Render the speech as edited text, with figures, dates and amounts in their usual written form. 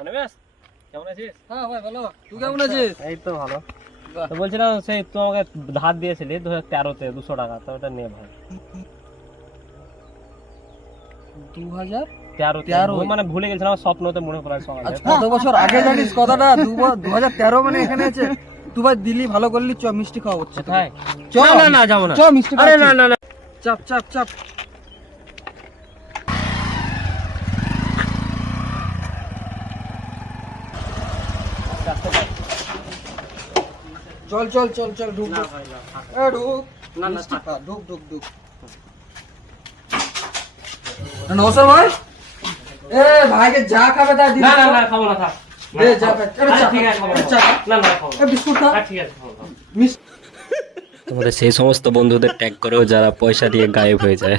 অনিমেষ কেমন আছিস? হ্যাঁ ভাই ভালো, তুই কেমন আছিস? এই তো ভালো। তো বলছিলাম সেই তুই আমাকে ধার দিয়েছিলি 2013-তে 200 টাকা, তো ওটা নে ভাই। 2013 মানে ভুলে গেছিলাম, আমার স্বপ্নতে মনে পড়ে সকালে। আচ্ছা, কত বছর আগে জানিস কথাটা? 2013 মানে এখানে আছে। তুই ভাই দিলি, ভালো করলি, চ মিষ্টি খাওয়া হচ্ছে। কোথায়? চ না যাবো না। চ মিষ্টি আরে খাওয়া। না চাপ চাপ চাপ। চল চল চল চল, ঢুক না ঢুক। ভাই না, থাক। এ ঢুক। না মিষ্টি থাক। খা, ঢুক ঢুক ঢুক। নমস্কার ভাই। এ ভাইকে যা খাবে তাই দিবি। না খাবো না, থাক। এ যা খাবে। আরে ঠিক আছে, খাবো না। চা খা। না খাবো এ না। বিস্কুট খা। ঠিক আছে, খাবো না। মিষ্টি তোমাদের সেই সমস্ত বন্ধুদের ট্যাগ করেও যারা পয়সা দিয়ে গায়েব হয়ে যায়।